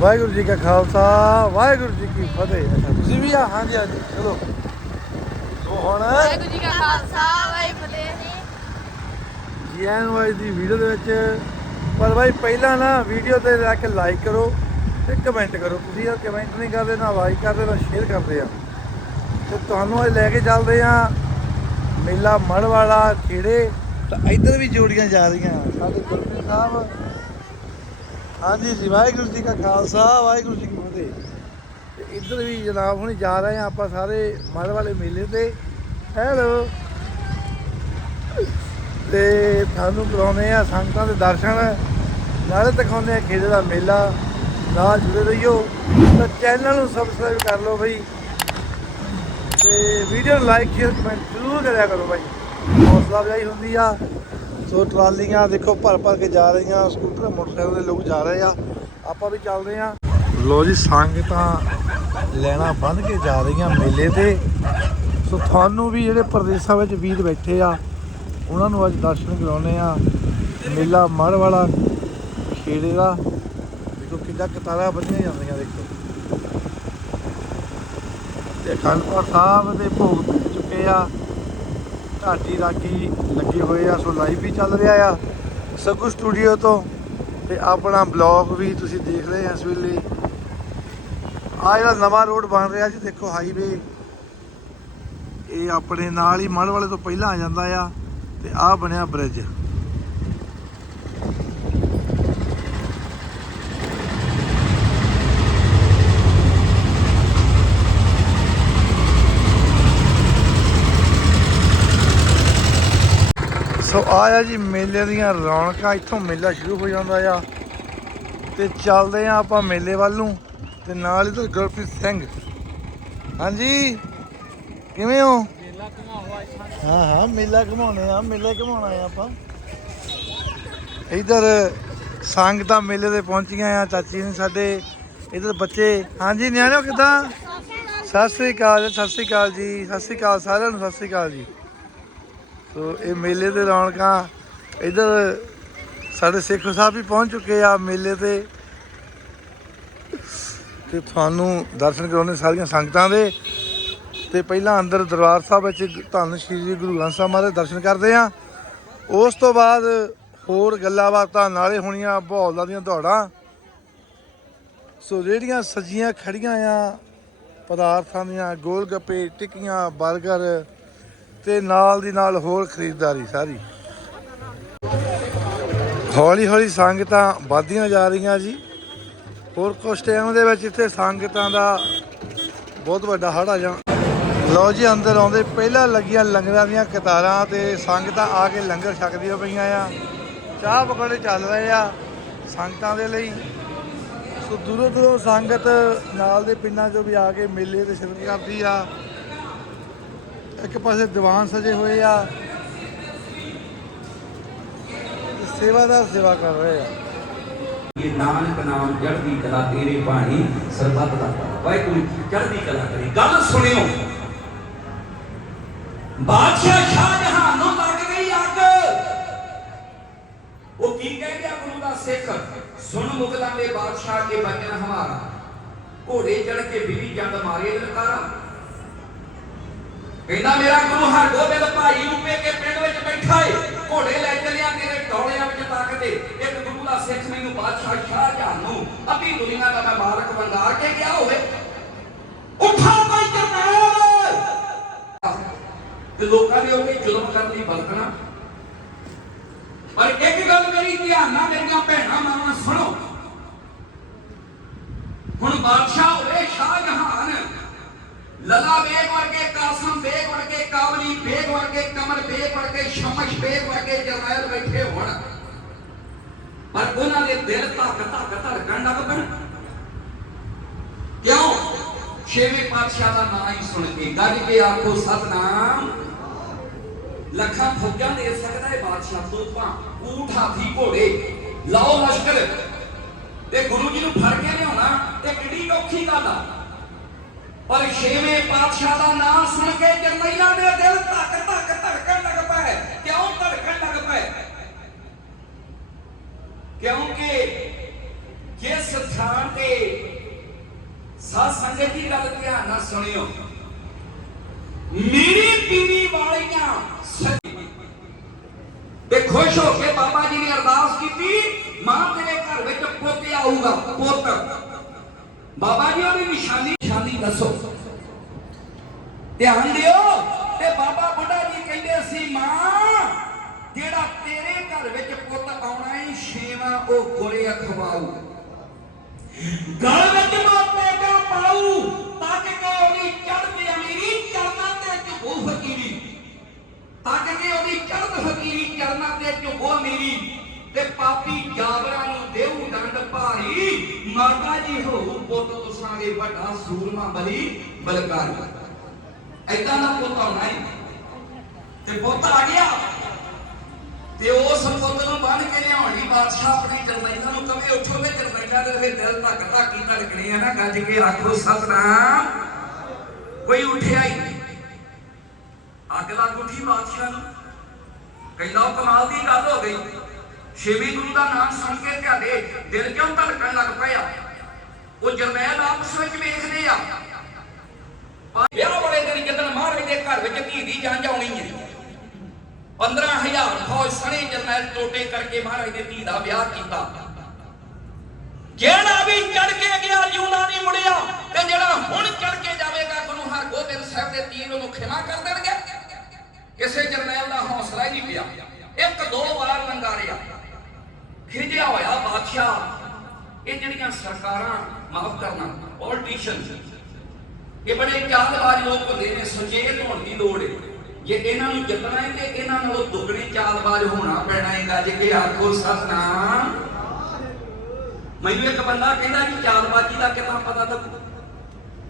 ਵਾਹਿਗੁਰੂ ਜੀ ਕਾ ਖਾਲਸਾ ਵਾਹਿਗੁਰੂ ਜੀ ਕੀ ਫਤਿਹ। ਅੱਛਾ ਤੁਸੀਂ ਵੀ ਆ? ਹਾਂਜੀ ਹਾਂਜੀ ਚਲੋ। ਸੋ ਹੁਣ ਵਾਹਿਗੁਰੂ ਜੀ ਕਾ ਖਾਲਸਾ ਵਾਹਿਗੁਰੂ ਜੀ ਜੀ ਐਨ ਵਾਈ ਦੀ ਵੀਡੀਓ ਦੇ ਵਿੱਚ ਪਰ ਭਾਈ ਪਹਿਲਾਂ ਨਾ ਵੀਡੀਓ ਤੇ ਜਾ ਕੇ ਲਾਈਕ ਕਰੋ ਤੇ ਕਮੈਂਟ ਕਰੋ। ਤੁਸੀਂ ਯਾਰ ਕਮੈਂਟ ਨਹੀਂ ਕਰਦੇ ਨਾ ਲਾਈਕ ਕਰਦੇ ਨਾ ਸ਼ੇਅਰ ਕਰਦੇ ਆ। ਤੇ ਤੁਹਾਨੂੰ ਅੱਜ ਲੈ ਕੇ ਚੱਲਦੇ ਆ ਮੇਲਾ ਮੜ ਵਾਲਾ ਖੇੜੇ। ਤਾਂ ਇੱਧਰ ਵੀ ਜੋੜੀਆਂ ਜਾ ਰਹੀਆਂ। ਸਾਡੇ ਗੁਰਪ੍ਰੀਤ ਸਾਹਿਬ ਹਾਂਜੀ ਜੀ, ਵਾਹਿਗੁਰੂ ਜੀ ਕਾ ਖਾਲਸਾ, ਵਾਹਿਗੁਰੂ ਜੀ ਕੀ ਫਤਿਹ। ਤੇ ਇੱਧਰ ਵੀ ਜਨਾਬ ਹੁਣ ਜਾ ਰਹੇ ਆ ਆਪਾਂ ਸਾਰੇ ਮੜ ਵਾਲੇ ਮੇਲੇ ਤੇ। ਹੈਲੋ। ਤੇ ਤੁਹਾਨੂੰ ਕਰਾਉਂਦੇ ਆ ਸੰਗਤਾਂ ਦੇ ਦਰਸ਼ਨ। ਨਾਲੇ ਦਿਖਾਉਂਦੇ ਆ ਖੇੜੇ ਦਾ ਮੇਲਾ। ਨਾਲ ਜੁੜੇ ਰਹੀਓ। ਤਾਂ ਚੈਨਲ ਨੂੰ ਸਬਸਕ੍ਰਾਈਬ ਕਰ ਲਓ ਬਈ। ਤੇ ਵੀਡੀਓ ਨੂੰ ਲਾਈਕ ਸ਼ੇਅਰ ਕਮੈਂਟ ਜ਼ਰੂਰ ਕਰਿਆ ਕਰੋ ਬਾਈ। ਹੌਸਲਾ ਅਫਜ਼ਾਈ ਹੁੰਦੀ ਆ। ਸੋ ਟਰਾਲੀਆਂ ਦੇਖੋ ਭਰ ਭਰ ਕੇ ਜਾ ਰਹੀਆਂ, ਸਕੂਟਰ, ਮੋਟਰਸਾਈਕਲ ਦੇ ਲੋਕ ਜਾ ਰਹੇ ਆ। ਆਪਾਂ ਵੀ ਚੱਲਦੇ ਆ। ਲੋ ਜੀ, ਸੰਗਤਾਂ ਲੈਣਾ ਬੰਨ ਕੇ ਜਾ ਰਹੀਆਂ ਮੇਲੇ ਤੇ। ਸੋ ਤੁਹਾਨੂੰ ਵੀ ਜਿਹੜੇ ਪ੍ਰਦੇਸ਼ਾਂ ਵਿੱਚ ਵੀਰ ਬੈਠੇ ਆ, ਉਹਨਾਂ ਨੂੰ ਅੱਜ ਦਰਸ਼ਨ ਕਰਾਉਣੇ ਆ। ਮੇਲਾ ਮੜ ਵਾਲਾ, ਖੇੜੇ ਦਾ। ਦੇਖੋ ਕਿੱਦਾਂ ਕਤਾਰਾਂ ਬੰਨੀਆਂ ਜਾਂਦੀਆਂ, ਦੇਖੋ। ਤੇ ਅਖੰਡਪੁਰ ਸਾਹਿਬ ਦੇ ਭੋਗ ਚੁੱਕੇ ਆ। ਢਾਡੀ ਰਾਗੀ ਲੱਗੇ ਹੋਏ ਆ, ਸੋ ਲਾਈਵ ਵੀ ਚੱਲ ਰਿਹਾ ਆ ਸਗੂ ਸਟੂਡੀਓ ਤੋਂ ਤੇ ਆਪਣਾ ਬਲੌਗ ਵੀ ਤੁਸੀਂ ਦੇਖ ਰਹੇ ਆ ਇਸ ਵੇਲੇ। ਆ ਜਿਹੜਾ ਨਵਾਂ ਰੋਡ ਬਣ ਰਿਹਾ ਜੀ, ਦੇਖੋ ਹਾਈਵੇ ਇਹ ਆਪਣੇ ਨਾਲ ਹੀ ਮੜ ਵਾਲੇ ਤੋਂ ਪਹਿਲਾਂ ਆ ਜਾਂਦਾ ਆ ਤੇ ਆ ਬਣਿਆ ਬ੍ਰਿਜ ਸੋ ਆਇਆ ਜੀ ਮੇਲੇ ਦੀਆਂ ਰੌਣਕਾਂ, ਇੱਥੋਂ ਮੇਲਾ ਸ਼ੁਰੂ ਹੋ ਜਾਂਦਾ ਆ। ਤੇ ਚੱਲਦੇ ਆ ਆਪਾਂ ਮੇਲੇ ਵੱਲ ਨੂੰ, ਤੇ ਨਾਲ ਇਧਰ ਗੁਰਪ੍ਰੀਤ ਸਿੰਘ। ਹਾਂਜੀ, ਕਿਵੇਂ ਹੋ? ਹਾਂ ਹਾਂ, ਮੇਲਾ ਘਮਾਉਣੇ ਆ, ਮੇਲੇ ਘਮਾਉਣਾ ਆ ਆਪਾਂ। ਇਧਰ ਸੰਗਤਾਂ ਮੇਲੇ ਤੇ ਪਹੁੰਚੀਆਂ ਆ, ਚਾਚੀ ਨੇ ਸਾਡੇ। ਇਧਰ ਬੱਚੇ, ਹਾਂਜੀ ਨਿਆਣਿਓ ਕਿਦਾਂ? ਸਤਿ ਸ੍ਰੀ ਅਕਾਲ, ਸਤਿ ਸ੍ਰੀ ਅਕਾਲ ਜੀ, ਸਤਿ ਸ੍ਰੀ ਅਕਾਲ ਸਾਰਿਆਂ ਨੂੰ, ਸਤਿ ਸ੍ਰੀ ਅਕਾਲ ਜੀ। ਸੋ ਇਹ ਮੇਲੇ ਤੇ ਰੌਣਕਾਂ ਇਧਰ ਸਾਡੇ ਸਿੱਖ ਸਾਹਿਬ ਵੀ ਪਹੁੰਚ ਚੁੱਕੇ ਆ ਮੇਲੇ ਤੇ। ਤੇ ਤੁਹਾਨੂੰ ਦਰਸ਼ਨ ਕਰਾਉਣੇ ਸਾਰੀਆਂ ਸੰਗਤਾਂ ਦੇ। ਤੇ ਪਹਿਲਾਂ ਅੰਦਰ ਦਰਬਾਰ ਸਾਹਿਬ ਵਿੱਚ ਧੰਨ ਸ਼੍ਰੀ ਗੁਰੂ ਗ੍ਰੰਥ ਸਾਹਿਬ ਮਹਾਰਾਜ ਦਰਸ਼ਨ ਕਰਦੇ ਆ। ਉਸ ਤੋਂ ਬਾਅਦ ਹੋਰ ਗੱਲਾਂ ਬਾਤਾਂ ਨਾਲੇ ਹੋਣੀਆਂ ਬਹੌਲਾਂ ਦੀਆਂ ਦੌੜਾਂ। ਸੋ ਜਿਹੜੀਆਂ ਸਜੀਆਂ ਖੜੀਆਂ ਆ, ਪਦਾਰਥਾਂ ਦੀਆਂ, ਗੋਲ ਗੱਪੇ, ਟਿੱਕੀਆਂ 버ਗਰ ਤੇ ਨਾਲ ਦੀ ਨਾਲ ਹੋਰ ਖਰੀਦਦਾਰੀ ਸਾਰੀ। ਹੌਲੀ ਹੌਲੀ ਸੰਗਤਾਂ ਵੱਧਦੀਆਂ ਜਾ ਰਹੀਆਂ ਜੀ। ਹੋਰ ਕੁਝ ਟਾਈਮ ਦੇ ਵਿੱਚ ਇੱਥੇ ਸੰਗਤਾਂ ਦਾ ਬਹੁਤ ਵੱਡਾ ਹੜ ਆ ਜਾ ਲਓ ਜੀ, ਅੰਦਰ ਆਉਂਦੇ ਪਹਿਲਾਂ ਲੱਗੀਆਂ ਲੰਗਰਾਂ ਦੀਆਂ ਕਤਾਰਾਂ ਤੇ ਸੰਗਤਾਂ ਆ ਕੇ ਲੰਗਰ ਛਕਦੀਆਂ ਪਈਆਂ ਆ। ਚਾਹ ਪਕੌੜੇ ਚੱਲ ਰਹੇ ਆ ਸੰਗਤਾਂ ਦੇ ਲਈ। ਸੋ ਦੂਰੋਂ ਦੂਰੋਂ ਸੰਗਤ ਨਾਲ ਦੇ ਪਿੰਡਾਂ ਚੋਂ ਵੀ ਆ ਕੇ ਮੇਲੇ ਤੇ ਸ਼ਿਰਕਤ ਕਰਦੀ ਆ। ਇੱਕ ਪਾਸੇ ਦੀਵਾਨ ਸਜੇ ਹੋਏ ਆ। ਸੇਵਾਦਾਰ ਸੇਵਾ ਕਰ ਰਹੇ ਆ। ਇਹ ਨਾਨਕ ਨਾਮ ਚੜ੍ਹਦੀ ਕਲਾ ਤੇਰੇ ਬਾਣੀ ਸਰਬੱਤ ਦਾ ਵਾਹਿਗੁਰੂ ਚੜ੍ਹਦੀ ਕਲਾ ਕਰੀ। ਗੱਲ ਸੁਣਿਓ। ਬਾਦਸ਼ਾਹ ਸ਼ਾਹਜਹਾਨ ਨੂੰ ਲੱਗ ਗਈ ਅੱਗ। ਉਹ ਕੀ ਕਹਿ ਗਿਆ ਗੁਰੂ ਦਾ ਸਿੱਖ? ਸੁਣ ਮੁਗਲਾਂ ਦੇ ਬਾਦਸ਼ਾਹ ਕੇ ਬਚਨ ਹਮਾਰਾ। ਘੋੜੇ ਚੜ ਕੇ ਬਿਲੀ ਜੰਦ ਮਾਰੇ ਲਲਕਾਰਾ। ਕਹਿੰਦਾ, ਮੇਰਾ ਗੁਰੂ ਹਰਗੋਬਿੰਦ ਭਾਈ ਰੂਪੇ ਕੇ ਪਿੰਡ ਵਿੱਚ ਬੈਠਾ ਏ। ਘੋੜੇ ਲੈ ਚੱਲਿਆ ਤੇਰੇ ਟੋਲਿਆਂ ਵਿੱਚ ਤਾਕਤ ਇੱਕ ਗੁਰੂ ਦਾ ਸਿੱਖ ਮੈਨੂੰ ਬਾਦਸ਼ਾਹ ਸ਼ਾਹਜਹਾਨ ਨੂੰ। ਅੱਧੀ ਦੁਨੀਆ ਦਾ ਮੈਂ ਮਾਲਕ ਵੰਡਾ ਕੇ ਗਿਆ ਹੋਵੇ। ਉਠਾ ਭਾਈ ਕਰਨੈਲ ਤੇ ਲੋਕਾਂ ਦੇ ਉੱਤੇ ਜ਼ੁਲਮ ਕਰਨ ਦੀ ਬਲਕਣਾ। ਪਰ ਇੱਕ ਗੱਲ ਮੇਰੀ ਧਿਆਨ ਨਾਲ ਮੇਰੀਆਂ ਭੈਣਾਂ ਮਾਵਾਂ ਸੁਣੋ। ਹੁਣ ਬਾਦਸ਼ਾਹ ਹੋਵੇ ਸ਼ਾਹ ਜਹਾਨ। ਲਲਾ ਬੇਗ ਵਰਗੇ ਕਾਸਮ ਬੇਗ ਵਰਗੇ ਕਾਬਲੀ ਬੇਗ ਵਰਗੇ ਕਮਰ ਬੇਗ ਵਰਗੇ ਸ਼ਮਸ਼ ਬੇਗ ਵਰਗੇ ਜਰਨੈਲ ਬੈਠੇ ਹੋਣ ਪਰ ਉਹਨਾਂ ਦੇ ਦਿਲ ਧੱਕ ਧੱਕ ਧੜਕਣ ਲੱਗ ਪੈਣ ਕਿਉਂ ਛੇਵੇਂ ਪਾਤਸ਼ਾਹ ਦਾ ਨਾਮ ਹੀ ਸੁਣ ਕੇ ਗੱਜ ਕੇ ਆਖੋ ਸਤਨਾਮ ਲੱਖਾਂ ਫੌਜਾਂ ਦੇ ਸਕਦਾ ਹੈ ਬਾਦਸ਼ਾਹ ਤੋਪਾਂ ਊਠ ਹਾਥੀ ਘੋੜੇ ਲਾਓ ਲਸ਼ਕਰ ਤੇ ਗੁਰੂ ਜੀ ਨੂੰ ਫੜ ਕੇ ਲਿਆਉਣਾ ਤੇ ਕਿੰਨੀ ਔਖੀ ਗੱਲ ਆ ਪਰ ਛੇਵੇਂ ਪਾਤਸ਼ਾਹ ਦਾ ਨਾਮ ਸੁਣ ਕੇ ਜਰਨੈਲਾਂ ਦੇ ਦਿਲ ਧੱਕ ਧੱਕ ਧੜਕਣ ਲੱਗ ਪਏ। ਕਿਉਂ ਧੜਕਣ ਲੱਗ ਪਏ? ਕਿਉਂਕਿ ਜਿਸ ਥਾਂ ਤੇ ਸਾਧ ਸੰਗਤ ਦੀ ਗੱਲ ਧਿਆਨ ਨਾਲ ਸੁਣਿਓ, ਮੇਰੀ ਪੀੜੀ ਵਾਲੀਆਂ ਤੇ ਖੁਸ਼ ਹੋ ਕੇ ਬਾਬਾ ਜੀ ਨੇ ਅਰਦਾਸ ਕੀਤੀ, ਮਾਂ ਤੇਰੇ ਘਰ ਵਿੱਚ ਪੁੱਤ ਆਊਗਾ, ਪੁੱਤ। ਬਾਬਾ ਜੀ ਉਹਦੀ ਨਿਸ਼ਾਨੀ ਨਿਸ਼ਾਨੀ ਦੱਸੋ। ਧਿਆਨ ਦਿਓ ਤੇ ਬਾਬਾ ਬੁੱਢਾ ਜੀ ਕਹਿੰਦੇ ਸੀ ਮਾਂ ਜਿਹੜਾ ਤੇਰੇ ਘਰ ਵਿੱਚ ਪੁੱਤ ਆਉਣਾ ਹੈ ਛੇਵਾਂ ਉਹ ਗੁਰੇ ਅਖਵਾਊ ਗਲ ਵਿੱਚ ਮਾਪੇ ਦਾ ਪਾਉ ਤੱਕ ਕੇ ਉਹਦੀ ਚੜ੍ਹਦੀ ਅਮੀਰੀ ਚਰਨਾਂ ਤੇ ਝੁਕੂ ਫਕੀਰੀ ਤੱਕ ਕੇ ਉਹਦੀ ਚੜ੍ਹਦ ਫਕੀਰੀ ਚਰਨਾਂ ਤੇ ਝੁਕੋ ਅਮੀਰੀ ਤੇ ਪਾਪੀ ਜਾਬਰਾਂ ਨੂੰ ਦੇਉ ਡੰਡ ਭਾਰੀ ਮਾਤਾ ਜੀ ਹੋਊ ਪੁੱਤ ਤੁਸਾਂ ਦੇ ਵੱਡਾ ਸੂਰਮਾ ਬਲੀ ਬਲਕਾਰ। ਐਦਾਂ ਦਾ ਪੁੱਤ ਆਉਣਾ ਹੈ ਤੇ ਪੁੱਤ ਆ ਗਿਆ। ਤੇ ਉਸ ਪੁੱਤ ਨੂੰ ਬੰਨ ਕੇ ਲਿਆਉਣੀ ਬਾਦਸ਼ਾਹ ਆਪਣੇ ਜਰਨੈਲਾਂ ਨੂੰ ਕਵੇ, ਉੱਠੋ ਵੇ ਜਰਨੈਲਾਂ ਦੇ ਫਿਰ ਦਿਲ ਧੱਕ ਧੱਕੀ ਧੜਕਣੀ ਆ ਨਾ, ਗੱਜ ਕੇ ਰੱਖੋ ਸਤਨਾਮ, ਕੋਈ ਉੱਠਿਆ ਹੀ ਨਹੀਂ। ਅੱਗ ਲੱਗ ਉੱਠੀ ਬਾਦਸ਼ਾਹ ਨੂੰ। ਕਹਿੰਦਾ ਕਮਾਲ ਦੀ ਗੱਲ ਹੋ ਗਈ। ਛੇਵੀਂ ਗੁਰੂ ਦਾ ਨਾਮ ਸੁਣ ਕੇ ਤੁਹਾਡੇ ਦਿਲ ਕਿਉਂ ਧੜਕਣ ਲੱਗ ਪਿਆ ਉਹ ਜਰਨੈਲ ਆਪਸ ਵਿੱਚ ਵੇਖਦੇ ਆ ਵਿਆਹ ਵਾਲੇ ਦਿਨ ਜਦੋਂ ਮਹਾਰਾਜ ਦੇ ਘਰ ਵਿੱਚ ਧੀ ਦੀ ਜਾਂਚ ਆਉਣੀ ਹੈ 15000 ਫੌਜ ਸਣੇ ਟੋਟੇ ਕਰਕੇ ਮਹਾਰਾਜ ਦੇ ਧੀ ਦਾ ਵਿਆਹ ਕੀਤਾ। ਜਿਹੜਾ ਵੀ ਚੜ ਕੇ ਗਿਆ ਜਿਉਂਦਾ ਨਹੀਂ ਮੁੜਿਆ ਤੇ ਜਿਹੜਾ ਹੁਣ ਚੜ ਕੇ ਜਾਵੇਗਾ, ਗੁਰੂ ਹਰਗੋਬਿੰਦ ਸਾਹਿਬ ਦੇ ਤੀਰ ਉਹਨੂੰ ਖਿਮਾ ਕਰ ਦੇਣਗੇ। ਕਿਸੇ ਜਰਨੈਲ ਦਾ ਹੌਸਲਾ ਹੀ ਨਹੀਂ ਪਿਆ। ਇੱਕ ਦੋ ਵਾਰ ਲੰਗਾਰਿਆ ਖਿਜਿਆ ਹੋਇਆ ਬਾਦਸ਼ਾਹ, ਇਹ ਜਿਹੜੀਆਂ ਸਰਕਾਰਾਂ ਮਾਫ ਕਰਨਾ ਪੋਲੀਟੀਸ਼ੀਅਨ ਇਹ ਬੜੇ ਚਾਲਬਾਜ਼ ਲੋਕ ਹੁੰਦੇ ਨੇ, ਸੁਚੇਤ ਹੋਣ ਦੀ ਲੋੜ ਹੈ ਜੇ ਇਹਨਾਂ ਨੂੰ ਜਿੱਤਣਾ ਹੈ ਤੇ ਇਹਨਾਂ ਨਾਲੋਂ ਦੁੱਗਣੇ ਚਾਲਬਾਜ਼ ਹੋਣਾ ਪੈਣਾ ਹੈ ਗੱਜ ਕੇ ਆਖੋ ਸਤਨਾਮ। ਮੈਨੂੰ ਇੱਕ ਬੰਦਾ ਕਹਿੰਦਾ ਜੀ ਚਾਲਬਾਜ਼ੀ ਦਾ ਕਿੰਨਾ ਪਤਾ ਤਾਂ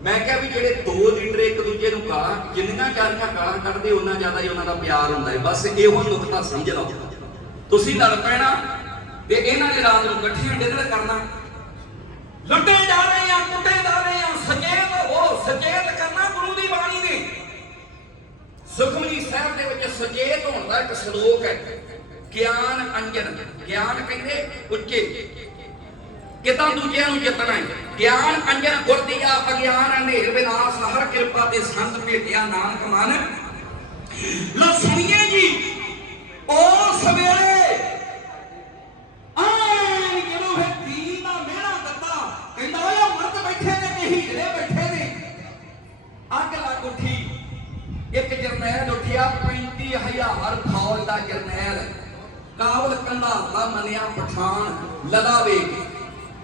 ਮੈਂ ਕਿਹਾ ਵੀ ਜਿਹੜੇ ਦੋ ਲੀਡਰ ਇੱਕ ਦੂਜੇ ਨੂੰ ਗਾਲਾਂ ਜਿੰਨੀਆਂ ਜ਼ਿਆਦਾ ਗਾਲਾਂ ਕੱਢਦੇ, ਉਹਨਾਂ ਜ਼ਿਆਦਾ ਹੀ ਉਹਨਾਂ ਦਾ ਪਿਆਰ ਹੁੰਦਾ ਹੈ। ਬਸ ਇਹੋ ਨੁਕਤਾ ਸਮਝ ਲਓ। ਤੁਸੀਂ ਲੜ ਪੈਣਾ ਤੇ ਇਹਨਾਂ ਨੇ ਰਾਤ ਨੂੰ ਇਕੱਠੇ ਡਿਨਰ ਕਰਨਾ। ਲੁੱਟੇ ਜਾ ਰਹੇ ਆ, ਕੁੱਟੇ ਜਾ ਰਹੇ ਆ ਸਚੇਤ ਹੋ ਸਚੇਤ ਕਰਨਾ ਗੁਰੂ ਦੀ ਬਾਣੀ ਨੇ ਸੁਖਮਨੀ ਸਾਹਿਬ ਦੇ ਵਿੱਚ ਸੁਚੇਤ ਹੋਣ ਦਾ ਇੱਕ ਸ਼ਲੋਕ ਹੈ, ਗਿਆਨ ਅੰਜਨ। ਗਿਆਨ ਕਹਿੰਦੇ ਉੱਚੇ। ਕਿਤਾਂ ਦੂਜਿਆਂ ਨੂੰ ਜਿੱਤਣਾ ਹੈ? ਗਿਆਨ ਅੰਜਨ ਗੁਰ ਦੀਆ ਅਗਿਆਨ ਹਨੇਰ ਵਿਨਾਸ਼ ਹਰ ਕਿਰਪਾ ਤੇ ਸੰਤ ਭੇਟਿਆ ਨਾਨਕ ਮਨ। ਲੋ ਸੁਣੀਏ ਜੀ ਉਹ ਸਵੇਰੇ ਆਏ ਜਦੋਂ ਫਿਰ ਦੀਨ ਦਾ ਮਿਹਣਾ ਦਿੱਤਾ, ਕਹਿੰਦਾ ਓਏ ਮਰਦ ਬੈਠੇ ਨੇ ਕਿ ਹੀਰੇ ਬੈਠੇ ਨੇ। ਅੱਗ ਜਰਨੈਲ ਉੱਠਿਆ 35000 ਫੌਜ ਦਾ ਜਰਨੈਲ ਕਾਬਲ ਕੰਧਾਰਾ ਮੰਨਿਆ ਪਠਾਨ ਲਦਾਵੇ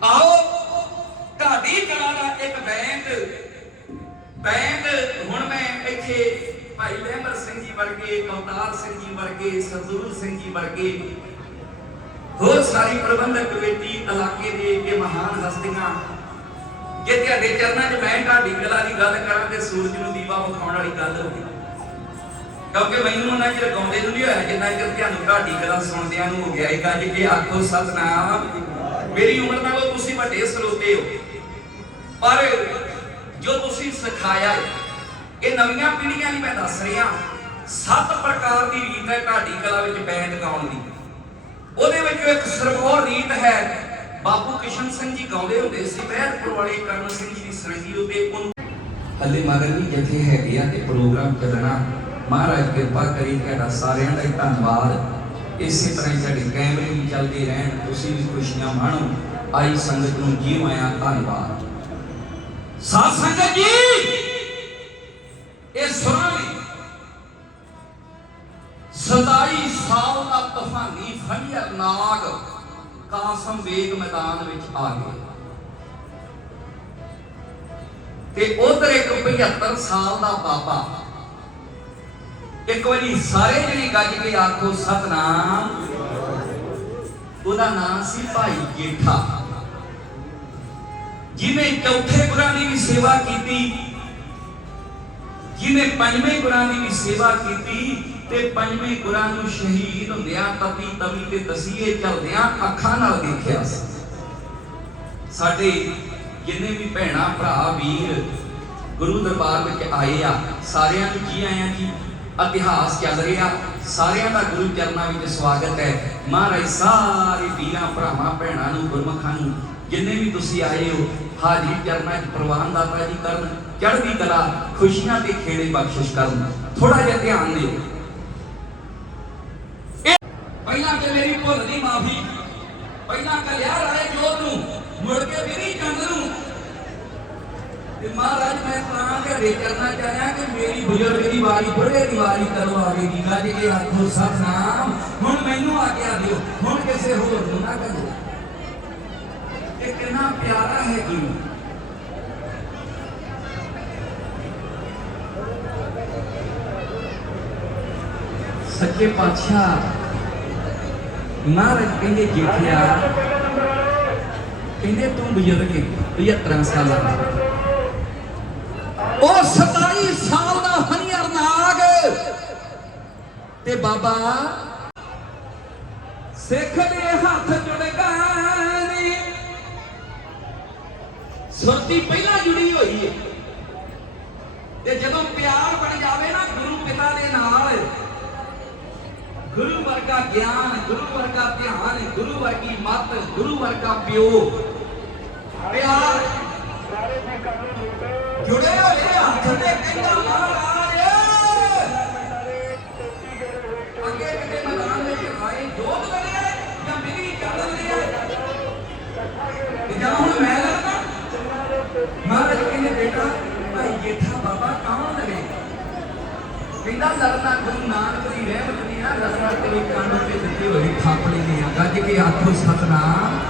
ਆਓ ਢਾਡੀ ਕਲਾ ਦਾ ਇੱਕ ਬੈਂਡ। ਬੈਂਡ, ਹੁਣ ਮੈਂ ਇੱਥੇ ਭਾਈ ਲਹਿਮਰ ਸਿੰਘ ਜੀ ਵਰਗੇ, ਕਵਤਾਰ ਸਿੰਘ ਜੀ ਵਰਗੇ ਸਰਦੂਰ ਸਿੰਘ ਜੀ ਵਰਗੇ, ਹੋਰ ਸਾਰੀ ਪ੍ਰਬੰਧਕ ਕਮੇਟੀ ਇਲਾਕੇ ਦੇ ਇਹ ਮਹਾਨ ਹਸਤੀਆਂ, ਜੇ ਤੁਹਾਡੇ ਚਰਨਾਂ 'ਚ ਮੈਂ ਢਾਡੀ ਕਲਾ ਦੀ ਗੱਲ ਕਰਾਂ ਤੇ ਸੂਰਜ ਨੂੰ ਦੀਵਾ ਵਿਖਾਉਣ ਵਾਲੀ ਗੱਲ ਹੋਵੇ ਕਿਉਂਕਿ ਮੈਨੂੰ ਉਹਨਾਂ ਚਿਰ ਗਾਉਂਦੇ ਨੂੰ ਨਹੀਂ ਹੋਇਆ ਜਿੰਨਾ ਚਿਰ ਤੁਹਾਨੂੰ ਢਾਡੀ ਕਲਾ ਸੁਣਦਿਆਂ ਨੂੰ ਹੋ ਗਿਆ ਇਹ ਗੱਜ ਕੇ ਆਖੋ, ਸਤਨਾਮ, ਮੇਰੀ ਉਮਰ ਨਾਲੋਂ ਤੁਸੀਂ ਵੱਡੇ ਸਰੋਤੇ ਹੋ। ਪਰ ਜੋ ਤੁਸੀਂ ਸਿਖਾਇਆ ਇਹ ਨਵੀਆਂ ਪੀੜ੍ਹੀਆਂ ਲਈ ਮੈਂ ਦੱਸ ਰਿਹਾ, ਸੱਤ ਪ੍ਰਕਾਰ ਦੀ ਰੀਤ ਹੈ ਢਾਡੀ ਕਲਾ ਵਿੱਚ ਬੈਂਡ ਗਾਉਣ ਦੀ। ਉਹਦੇ ਵਿੱਚੋਂ ਇੱਕ ਸਰਬੋਰ ਰੀਤ ਹੈ, ਬਾਪੂ ਕਿਸ਼ਨ ਸਿੰਘ ਜੀ ਗਾਉਂਦੇ ਹੁੰਦੇ ਸੀ ਬਹਿਤਪੁਰ ਵਾਲੇ ਕਰਨ ਸਿੰਘ ਜੀ ਦੀ ਸਰੰਗੀ ਉੱਤੇ। ਹੱਲੇ ਮਗਰ ਵੀ ਜਿੱਥੇ ਹੈਗੇ ਆ, ਤੇ ਪ੍ਰੋਗਰਾਮ ਕਰਨਾ ਮਹਾਰਾਜ ਕਿਰਪਾ ਕਰੀ ਤੁਹਾਡਾ ਸਾਰਿਆਂ ਦਾ ਧੰਨਵਾਦ। ਇਸੇ ਤਰ੍ਹਾਂ ਹੀ ਸਾਡੇ ਕੈਮਰੇ ਵੀ ਚੱਲਦੇ ਰਹਿਣ, ਤੁਸੀਂ ਵੀ ਖੁਸ਼ੀਆਂ ਮਾਣੋ। ਆਈ ਸੰਗਤ ਨੂੰ ਜੀਉ ਆਇਆ, ਧੰਨਵਾਦ। ਸਾਧ ਸੰਗਤ ਜੀ, ਇਹ ਸੁਣਾ ਲਈ ਸਦਾਈ ਸਾਲ ਦਾ ਤੂਫਾਨੀ ਫੰਡਰ ਨਾਗ ਕਾਸਮ ਵੇਗ ਮੈਦਾਨ ਵਿੱਚ ਆ ਗਿਆ। ਤੇ ਉਧਰ ਇੱਕ 75 ਸਾਲ ਦਾ ਬਾਬਾ ਇੱਕ ਵਾਰੀ ਸਾਰੇ ਜਣੇ ਗੱਜ ਕੇ ਆਖੋ, ਸਤਨਾਮ। ਉਹਦਾ ਨਾਮ ਸੀ ਭਾਈ ਜੇਠਾ। ਜਿਹਨੇ ਚੌਥੇ ਗੁਰਾਂ ਦੀ ਵੀ ਸੇਵਾ ਕੀਤੀ ਜਿਹਨੇ ਪੰਜਵੇਂ ਗੁਰਾਂ ਦੀ ਵੀ ਸੇਵਾ ਕੀਤੀ, ਤੇ ਪੰਜਵੇਂ ਗੁਰਾਂ ਨੂੰ ਸ਼ਹੀਦ ਹੁੰਦਿਆਂ ਤਪੀ ਤਵੀ ਤੇ ਦਸੀਏ ਚਲਦਿਆਂ ਅੱਖਾਂ ਨਾਲ ਦੇਖਿਆ ਸੀ। ਸਾਡੇ ਜਿੰਨੇ ਵੀ ਭੈਣਾ, ਭਰਾ, ਵੀਰ ਗੁਰੂ ਦਰਬਾਰ ਵਿੱਚ ਆਏ ਆ, ਸਾਰਿਆਂ ਨੂੰ ਜੀ ਆਇਆਂ ਜੀ ਇਤਿਹਾਸ ਚੱਲ ਰਿਹਾ। ਸਾਰਿਆਂ ਦਾ ਗੁਰੂ ਚਰਨਾਂ ਵਿੱਚ ਸਵਾਗਤ ਹੈ। ਮਹਾਰਾਜ, ਸਾਰੇ ਵੀਰਾਂ, ਭਰਾਵਾਂ, ਭੈਣਾਂ ਨੂੰ, ਗੁਰਮਖਾਂ ਨੂੰ, ਜਿੰਨੇ ਵੀ ਤੁਸੀਂ ਆਏ ਹੋ, ਹਾਜ਼ਰੀ ਚਰਨਾਂ 'ਚ ਪ੍ਰਵਾਨ ਦਾਤਾ ਜੀ ਕਰਨ, ਚੜ੍ਹਦੀ ਕਲਾ, ਖੁਸ਼ੀਆਂ ਤੇ ਖੇੜੇ ਬਖਸ਼ਿਸ਼ ਕਰਨ। ਥੋੜਾ ਜਿਹਾ ਧਿਆਨ ਦਿਓ। ਪਹਿਲਾਂ ਤੇ ਮੇਰੀ ਭੁੱਲ ਦੀ ਮਾਫੀ। ਪਹਿਲਾਂ ਕਲਿਆ ਰਾਏ ਜੋਤ ਨੂੰ, ਮੁੜ ਕੇ ਮੇਰੀ ਚੰਦ ਨੂੰ। ਤੇ ਮਹਾਰਾਜ, ਮੈਂ ਤਾਂ ਘਰੇ ਕਰਨਾ ਚਾਹਿਆ ਕਿ ਮੇਰੀ ਬਜ਼ੁਰਗ ਦੀ ਵਾਰੀ ਬੁੜੇ ਦੀ ਵਾਰੀ ਕਦੋਂ ਆਵੇਗੀ ਗੱਜ ਕੇ ਆਖੋ ਸਤਨਾਮ ਹੁਣ ਮੈਨੂੰ ਆਗਿਆ ਦਿਓ ਹੁਣ ਕਿਸੇ ਹੋਰ ਨੂੰ ਨਾ ਕਰੋ ਇਹ ਕਿੰਨਾ ਪਿਆਰਾ ਹੈ ਗੁਰੂ ਸੱਚੇ ਪਾਤਸ਼ਾਹ ਮਹਾਰਾਜ ਕਹਿੰਦੇ ਜੇਠਿਆ ਕਹਿੰਦੇ ਤੂੰ ਬਜ਼ੁਰਗ ਹੈ 75 ਸਾਲਾਂ ਦਾ ਉਹ 27 ਸਾਲ ਦਾ ਹਨੀਅਰ ਨਾਗ ਤੇ ਬਾਬਾ ਸਿੱਖ ਦੇ ਹੱਥ ਜੁੜ ਗਏ। ਸੁਰਤੀ ਪਹਿਲਾਂ ਜੁੜੀ ਹੋਈ ਹੈ ਤੇ ਜਦੋਂ ਪਿਆਰ ਬਣ ਜਾਵੇ ਨਾ ਗੁਰੂ ਪਿਤਾ ਦੇ ਨਾਲ, ਗੁਰੂ ਵਰਗਾ ਗਿਆਨ, ਗੁਰੂ ਵਰਗਾ ਧਿਆਨ, ਗੁਰੂ ਵਰਗੀ ਮੱਤ, ਗੁਰੂ ਵਰਗਾ ਪਿਓ, ਪਿਆਰ ਜੁੜੇ ਹੋਏ ਹੱਥ ਤੇ ਕਹਿੰਦਾ ਮਹਾਰਾਜ ਅੱਗੇ ਕਿਤੇ ਮੈਦਾਨ ਵਿੱਚ ਆਏ ਜੋਤ ਲੜਿਆ ਜਾਂ ਮੇਰੀ ਚੱਲ ਲਿਆ ਤੇ ਜਾਂ ਹੁਣ ਮੈਂ ਲੜਦਾ ਮਹਾਰਾਜ ਕਹਿੰਦੇ ਬੇਟਾ ਭਾਈ ਜੇਠਾ ਬਾਬਾ ਕੌਣ ਲੜੇ ਕਹਿੰਦਾ ਲੜਨਾ ਗੁਰੂ ਨਾਨਕ ਦੀ ਰਹਿਮਤ ਦੀ ਨਾ ਲੜਨਾ ਤੇਰੀ ਕੰਨ ਤੇ ਦਿੱਤੀ ਹੋਈ ਥਾਪੜੀ ਦੀ ਆ ਗੱਜ ਕੇ ਆਖੋ ਸਤਨਾਮ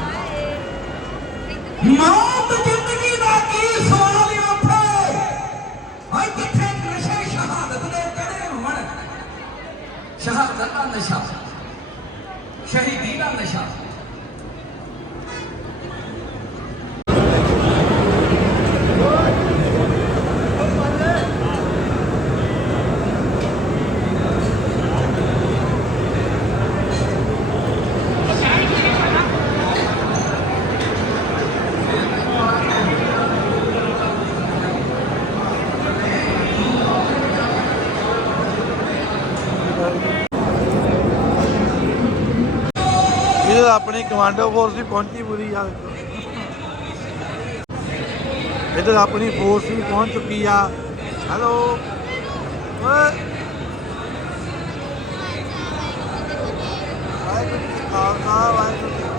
ਮੌਤ ਜ਼ਿੰਦਗੀ ਦਾ ਕੀ ਸਵਾਲ ਉੱਠੇ ਸ਼ਹਾਦਤ ਦਾ ਨਸ਼ਾ ਸ਼ਹੀਦੀ ਦਾ ਨਸ਼ਾ ਆਪਣੀ ਕਮਾਂਡੋ ਫੋਰਸ ਵੀ ਪਹੁੰਚੀ ਪੂਰੀ ਆ। ਇੱਧਰ ਆਪਣੀ ਫੋਰਸ ਵੀ ਪਹੁੰਚ ਚੁੱਕੀ ਆ। ਹੈਲੋ ਵਾਹਿਗੁਰੂ ਜੀ ਖਾਲਸਾ, ਵਾਹਿਗੁਰੂ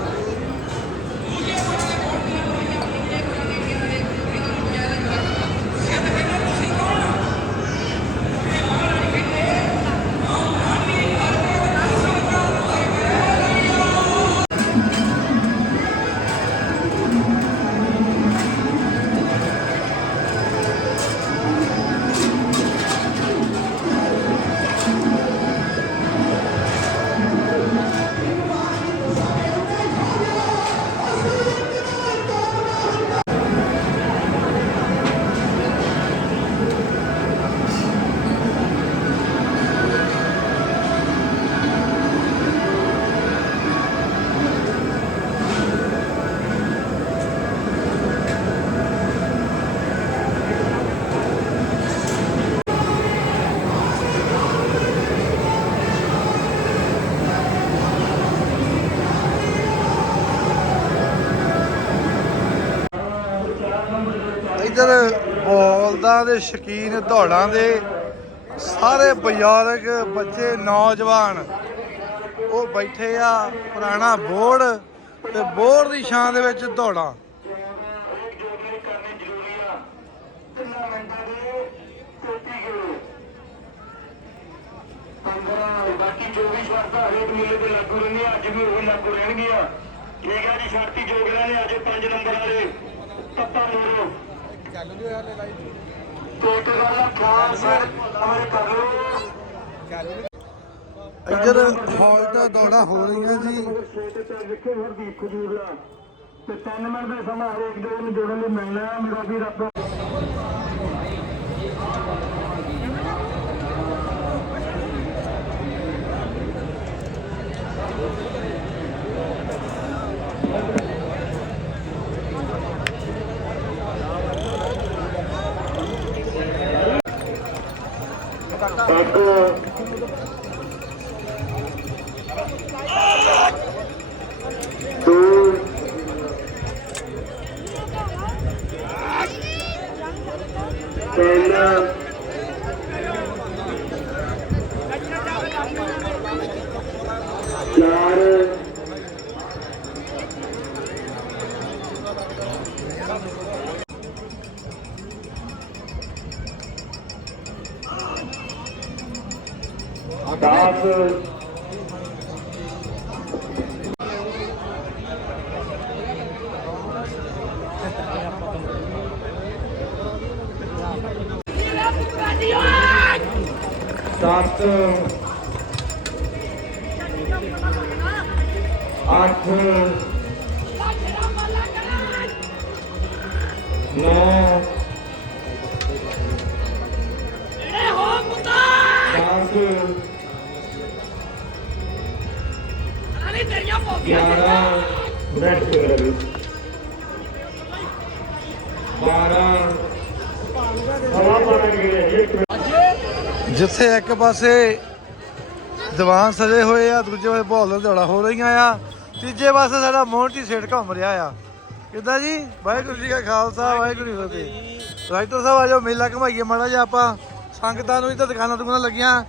ਇੱਧਰ ਬੋਲਦਾਂ ਦੇ, ਸ਼ਕੀਨ ਦੌੜਾਂ ਦੇ ਸਾਰੇ ਬਜ਼ੁਰਗ, ਬੱਚੇ, ਨੌਜਵਾਨ, ਉਹ ਬੈਠੇ ਆ ਪੁਰਾਣਾ ਬੋਰਡ ਤੇ ਬੋਰਡ ਦੀ ਛਾਂ ਦੇ ਵਿੱਚ ਦੌੜਾਂ। ਬਾਕੀ 24 ਸ਼ਰਤਾਂ ਹਰੇਕ ਮੇਲੇ ਤੇ ਲਾਗੂ ਰਹਿੰਦੀਆਂ ਅੱਜ ਵੀ ਉਹ ਲਾਗੂ ਰਹਿਣਗੀਆਂ ਠੀਕ ਹੈ ਜੀ ਸ਼ਰਤੀ ਜੋਗਿਆਂ ਨੇ ਅੱਜ 5 ਨੰਬਰ ਵਾਲੇ ਪੱਪਾ ਮੋਰੋ। ਚੱਲ ਜੂ ਯਾਰ ਲਾਈਵ ਕੋਟੇ ਵਾਲਾ ਖਾਸ ਅਮਰ ਕਰ। ਲੋ ਇੱਧਰ ਹੌਲ ਤਾਂ ਦੌੜਾਂ ਹੋ ਰਹੀਆਂ ਜੀ। ਤੇ ਵਿਖੇ ਹਰਦੀਪ ਖਜੂਰਲਾ ਤੇ 3 ਮਿੰਟ ਦਾ ਸਮਾਂ ਹਰੇਕ ਦੇ ਨੂੰ ਜੋੜਨ ਲਈ ਮਿਲਣਾ। ਮੇਰਾ ਵੀ ਰੱਬ ਜਿੱਥੇ ਇੱਕ ਪਾਸੇ ਦੀਵਾਨ ਸਜੇ ਹੋਏ ਆ ਦੂਜੇ ਪਾਸੇ ਬਹਾਲ ਦੌੜਾ ਹੋ ਰਹੀਆਂ ਆ ਤੀਜੇ ਪਾਸੇ ਸਾਡਾ ਮੋਹਨਟੀ ਸੇਠ ਘੁੰਮ ਰਿਹਾ ਆ। ਕਿੱਦਾਂ ਜੀ? ਵਾਹਿਗੁਰੂ ਜੀ ਕਾ ਖਾਲਸਾ ਵਾਹਿਗੁਰੂ ਜੀ ਫਤਿਹ। ਰਾਈਟਰ ਸਾਹਿਬ ਆਜੋ ਮੇਲਾ ਘਮਾਈਏ ਮਾੜਾ ਜਿਹਾ ਆਪਾਂ। ਸੰਗਤਾਂ ਨੂੰ ਇੱਧਰ ਦੁਕਾਨਾਂ ਦੁਕਾਨਾਂ ਲੱਗੀਆਂ।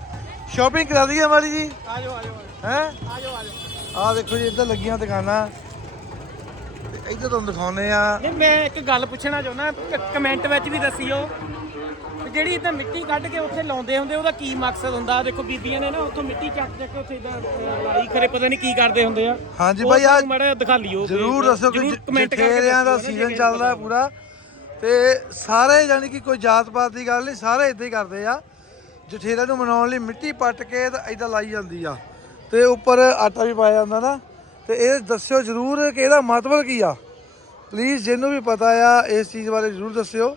ਸ਼ਾਪਿੰਗ ਕਰਾ ਦਈਏ ਮਾੜੀ ਜੀ? ਆਜੋ ਆਜੋ ਹੈ? ਆਜੋ ਆਜੋ। ਆਹ ਦੇਖੋ ਜੀ ਇੱਧਰ ਲੱਗੀਆਂ ਦੁਕਾਨਾਂ। ਤੇ ਇੱਧਰ ਤੁਹਾਨੂੰ ਦਿਖਾਉਨੇ ਆ। ਨਹੀਂ ਮੈਂ ਇੱਕ ਗੱਲ ਪੁੱਛਣਾ ਚਾਹੁੰਦਾ ਕਮੈਂਟ ਵਿੱਚ ਵੀ ਦੱਸਿਓ। ਵੀ ਜਿਹੜੀ ਇਦਾਂ ਮਿੱਟੀ ਕੱਢ ਕੇ ਉੱਥੇ ਲਾਉਂਦੇ ਹੁੰਦੇ ਉਹਦਾ ਕੀ ਮਕਸਦ ਹੁੰਦਾ? ਦੇਖੋ ਬੀਬੀਆਂ ਨੇ ਨਾ ਉੱਥੋਂ ਮਿੱਟੀ ਚੱਕ ਚੱਕ ਕੇ ਉੱਥੇ ਇਦਾਂ ਲਾਈ ਖਰੇ ਪਤਾ ਨਹੀਂ ਕੀ ਕਰਦੇ ਹੁੰਦੇ ਆ। ਹਾਂਜੀ ਬਾਈ ਆ ਮਾੜਾ ਦਿਖਾ ਲਿਓ ਜਰੂਰ ਦੱਸੋ ਕਿ ਜਠੇਰਿਆਂ ਦਾ ਸੀਜ਼ਨ ਚੱਲਦਾ ਪੂਰਾ। ਤੇ ਸਾਰੇ ਯਾਨੀ ਕਿ ਕੋਈ ਜਾਤ ਪਾਤ ਦੀ ਗੱਲ ਨਹੀਂ ਸਾਰੇ ਇਦਾਂ ਹੀ ਕਰਦੇ ਆ। ਜਠੇਰਿਆਂ ਨੂੰ ਮਨਾਉਣ ਲਈ ਮਿੱਟੀ ਪੱਟ ਕੇ ਤੇ ਇਦਾਂ ਲਾਈ ਜਾਂਦੀ ਆ। ਤੇ ਉੱਪਰ ਆਟਾ ਵੀ ਪਾਇਆ ਜਾਂਦਾ ਨਾ। ਤੇ ਇਹ ਦੱਸਿਓ ਜਰੂਰ ਕਿ ਇਹਦਾ ਮਤਲਬ ਕੀ ਆ। ਪਲੀਜ਼ ਜਿਹਨੂੰ ਵੀ ਪਤਾ ਆ ਇਸ ਚੀਜ਼ ਬਾਰੇ ਜਰੂਰ ਦੱਸਿਓ।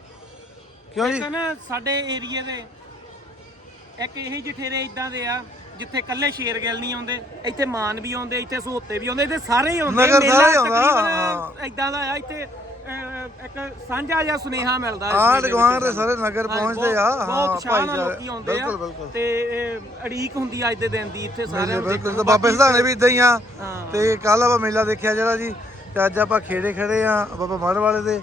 ਕਿਉਂ ਜੀ ਇੱਕ ਨਾ ਸਾਡੇ ਏਰੀਏ ਦੇ ਇੱਕ ਇਹੀ ਜਠੇਰੇ ਇਦਾਂ ਦੇ ਆ ਜਿੱਥੇ ਕੱਲੇ ਸ਼ੇਰਗਿਲ ਨਹੀਂ ਆਉਂਦੇ ਇੱਥੇ ਮਾਨ ਵੀ ਆਉਂਦੇ ਇੱਥੇ ਸੋਤੇ ਵੀ ਆਉਂਦੇ ਇੱਥੇ ਸਾਰੇ ਹੀ ਆਉਂਦੇ ਨਗਰ ਸਾਰੇ ਆਉਂਦਾ, ਤਕਰੀਬਨ ਇਦਾਂ ਦਾ ਆ ਇੱਥੇ ਅਹ, ਇੱਕ ਸਾਂਝਾ ਜਿਹਾ ਸੁਨੇਹਾ ਮਿਲਦਾ ਇਸ ਆਂਢ ਮੇਲੇ ਵਿੱਚ ਗੁਆਂਢ ਦੇ ਸਾਨੂੰ। ਸਾਰੇ ਨਗਰ ਹਾਂ, ਪਹੁੰਚਦੇ ਬਹੁਤ- ਆ, ਹਾਂ, ਬਹੁਤ ਭਾਈਚਾਰਾ। ਲੋਕੀ ਆਉਂਦੇ ਆ ਬਿਲਕੁਲ, ਬਿਲਕੁਲ। ਤੇ ਇਹ ਅੜੀਕ ਹੁੰਦੀ ਆ ਅੱਜ ਦੇ ਦਿਨ ਦੀ ਇੱਥੇ ਸਾਰਿਆਂ ਨੂੰ ਬਿਲਕੁਲ ਤੇ ਬਾਬੇ ਸਿਧਾਣੇ ਵੀ ਇਦਾਂ ਹੀ ਆ ਹਾਂ। ਤੇ ਕੱਲ ਆਪਾਂ ਮੇਲਾ ਦੇਖਿਆ ਜਿਹੜਾ ਜੀ ਤੇ ਅੱਜ ਆਪਾਂ ਖੇੜੇ ਖੜੇ ਆ ਬਾਬਾ ਮੜ ਵਾਲੇ ਦੇ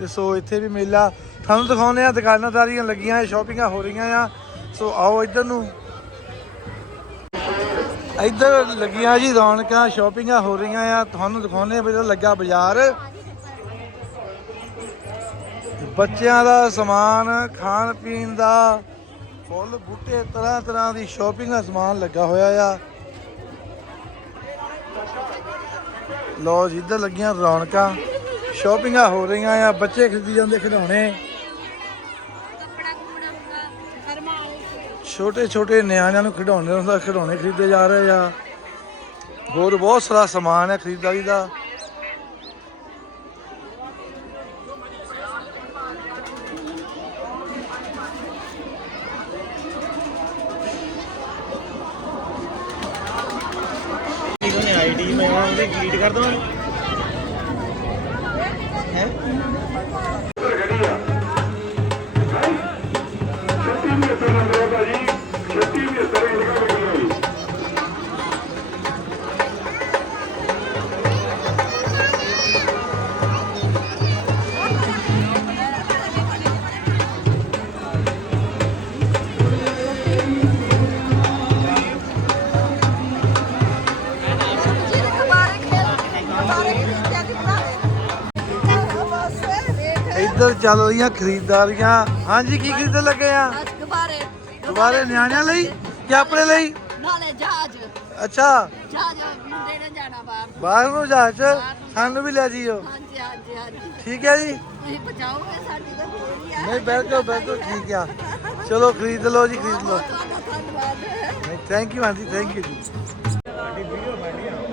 ਤੇ ਸੋ ਇੱਥੇ ਵੀ ਮੇਲਾ ਤੁਹਾਨੂੰ ਦਿਖਾਉਂਦੇ ਆ ਦੁਕਾਨਾਂਦਾਰੀਆਂ ਲੱਗੀਆਂ ਸ਼ਾਪਿੰਗਾਂ ਹੋ ਰਹੀਆਂ ਆ। ਸੋ ਆਓ ਇੱਧਰ ਨੂੰ। ਇੱਧਰ ਲੱਗੀਆਂ ਜੀ ਰੌਣਕਾਂ ਸ਼ਾਪਿੰਗਾਂ ਹੋ ਰਹੀਆਂ ਆ। ਤੁਹਾਨੂੰ ਦਿਖਾਉਂਦੇ ਆ ਵੀ ਲੱਗਾ ਬਾਜ਼ਾਰ। ਬੱਚਿਆਂ ਦਾ ਸਮਾਨ ਖਾਣ ਪੀਣ ਦਾ ਫੁੱਲ, ਬੂਟੇ ਤਰ੍ਹਾਂ ਤਰ੍ਹਾਂ ਦੀ ਸ਼ਾਪਿੰਗ ਦਾ ਸਮਾਨ ਲੱਗਾ ਹੋਇਆ ਆ। ਲੋ ਜੀ, ਇੱਧਰ ਲੱਗੀਆਂ ਰੌਣਕਾਂ। ਸ਼ਾਪਿੰਗਾਂ ਹੋ ਰਹੀਆਂ ਆ, ਬੱਚੇ ਖਰੀਦੀ ਜਾਂਦੇ, ਖਿਡੌਣੇ। ਛੋਟੇ ਛੋਟੇ ਨਿਆਣਿਆਂ ਨੂੰ ਖਿਡੌਣੇ ਹੁੰਦਾ ਖਿਡੌਣੇ ਖਰੀਦੇ ਜਾ ਰਹੇ ਆ। ਹੋਰ ਬਹੁਤ ਸਾਰਾ ਸਮਾਨ ਹੈ ਖਰੀਦਦਾਰੀ ਦਾ। ਚੱਲ ਰਹੀਆਂ ਖਰੀਦਦਾਰੀਆਂ ਹਾਂਜੀ ਕੀ ਖਰੀਦਣ ਲੱਗੇ ਆ ਗੁਬਾਰੇ ਦੁਬਾਰੇ ਨਿਆਣਿਆਂ ਲਈ ਕਿ ਆਪਣੇ ਲਈ ਨਾਲੇ ਜਹਾਜ਼ ਅੱਛਾ ਜਹਾਜ਼ ਮੁੰਡੇ ਨੇ ਜਾਣਾ ਬਾਹਰ ਬਾਹਰ ਨੂੰ ਜਾ ਚ ਸਾਨੂੰ ਵੀ ਲੈ ਜੀਓ ਹਾਂਜੀ ਹਾਂਜੀ ਹਾਂਜੀ ਠੀਕ ਹੈ ਜੀ ਤੁਸੀਂ ਬਚਾਓਗੇ ਸਾਡੀ ਤਾਂ ਪੂਰੀ ਆ ਨਹੀਂ ਬਿਲਕੁਲ ਬਿਲਕੁਲ ਠੀਕ ਆ ਚਲੋ ਖਰੀਦ ਲਓ ਜੀ ਖਰੀਦ ਲਓ ਤੁਹਾਡਾ ਧੰਨਵਾਦ ਹੈ ਨਹੀਂ thank you aunty thank you ਜੀ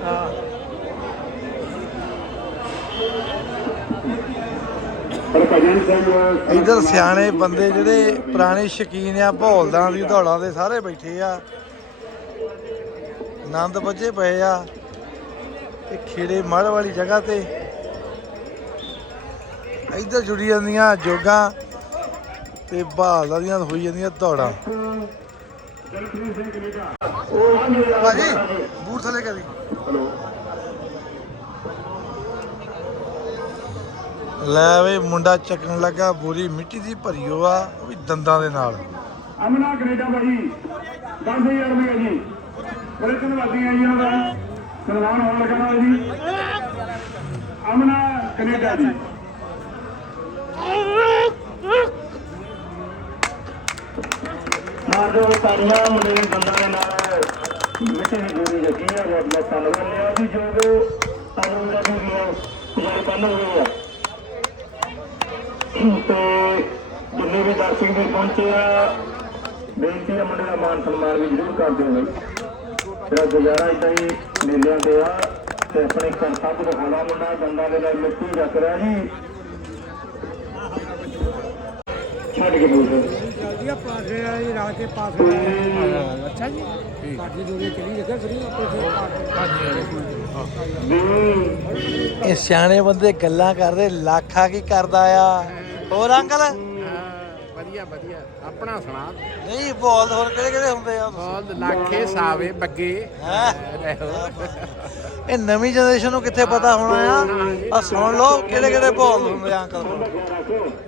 ਹਾਂ ਹਰਭਜਨ ਸਿੰਘ ਇੱਧਰ ਸਿਆਣੇ ਬੰਦੇ ਜਿਹੜੇ ਪੁਰਾਣੇ ਸ਼ਕੀਨ ਆ ਭੌਲਦਾਂ ਦੀ ਦੌੜਾਂ ਦੇ ਸਾਰੇ ਬੈਠੇ ਆ। ਆਨੰਦ ਵੱਜੇ ਪਏ ਆ ਤੇ ਖੇੜੇ ਮੜ ਵਾਲੀ ਜਗ੍ਹਾ ਤੇ ਇੱਧਰ ਜੁੜੀ ਜਾਂਦੀਆਂ ਜੋਗਾਂ ਤੇ ਬਹਾਲਾਂ ਦੀਆਂ ਹੋਈ ਜਾਂਦੀਆਂ ਦੌੜਾਂ। ਭਾਜੀ ਬੂਟ ਥੱਲੇ ਕਰੀ। ਲੈ ਵੇ ਮੁੰਡਾ ਚੱਕਣ ਲੱਗਾ ਬੋਰੀ ਮਿੱਟੀ ਦੀ ਭਰੀ ਹੋ ਆ ਉਹ ਵੀ ਦੰਦਾਂ ਦੇ ਨਾਲ। ਅਮਨਾ ਕੈਨੇਡਾ ਭਾਜੀ 10000 ਰੁਪਏ ਜੀ। ਬੜੇ ਧੰਨਵਾਦੀ ਆ ਜੀ ਉਹਨਾਂ ਦਾ। ਸਨਮਾਨ ਹੋਣ ਲੱਗਾ ਨਾ ਜੀ। ਅਮਨਾ ਕੈਨੇਡਾ ਜੀ। ਮਾਰ ਤਾਰੀਆਂ ਮੁੰਡੇ ਦੇ ਦੰਦਾਂ ਦੇ ਨਾਲ ਮਿੱਟੀ ਦੀ ਗੋਲੀ ਲੱਗੀ ਆ ਬਹੁਤ ਬਹੁਤ ਧੰਨਵਾਦ। ਲਿਆ ਜੀ ਜੋ ਜੋ ਤੁਹਾਨੂੰ ਦਾ ਵੀ ਗੁਜ਼ਾਰ ਕਰਨ ਹੋਏ ਆ ਤੇ ਜਿੰਨੇ ਵੀ ਦਰਸ਼ਕ ਵੀ ਪਹੁੰਚੇ ਆ, ਬੇਨਤੀ ਹੈ ਮੁੰਡੇ ਦਾ ਮਾਨ ਸਨਮਾਨ ਵੀ ਜ਼ਰੂਰ ਕਰ ਦਿਓ ਬਈ। ਜਿਹੜਾ ਗੁਜ਼ਾਰਾ ਇਦਾਂ ਹੀ ਮੇਲਿਆਂ ਤੇ ਆ ਤੇ ਆਪਣੇ ਕੰਸਾਂ ਤੋਂ ਦਿਖਾਉਣਾ ਮੁੰਡਾ ਦੰਦਾਂ ਦੇ ਨਾਲ ਮਿੱਟੀ ਰੱਖ ਰਿਹਾ ਜੀ। ਛੱਡ ਕੇ ਬੋਲ ਜਲਦੀ ਪਾਸੇ ਆ ਜੀ ਰਾਤ ਕੇ ਪਾਸੇ ਅੱਛਾ ਜੀ ਪਾਸੇ ਜੋੜੇ ਚਲੀ ਜਗਾ ਸਰੀ ਆਪਣੇ ਇਹ ਸਿਆਣੇ ਬੰਦੇ ਗੱਲਾਂ ਕਰਦੇ, ਲੱਖਾ ਕੀ ਕਰਦਾ ਆ। ਹੋਰ ਅੰਕਲ? ਵਧੀਆ ਵਧੀਆ। ਆਪਣਾ ਸੁਣਾ? ਨਹੀਂ ਬੋਲ ਹੋਰ ਕਿਹੜੇ ਕਿਹੜੇ ਹੁੰਦੇ ਆ? ਬਹੁਤ ਲਾਖੇ ਸਾਵੇ ਬੱਗੇ। ਹੈਂ? ਇਹ ਨਵੀਂ ਜਨਰੇਸ਼ਨ ਨੂੰ ਕਿੱਥੇ ਪਤਾ ਹੋਣਾ ਆ? ਆ ਸੁਣ ਲਓ ਕਿਹੜੇ ਕਿਹੜੇ ਬੋਲ ਹੁੰਦੇ ਆ ਅੰਕਲ?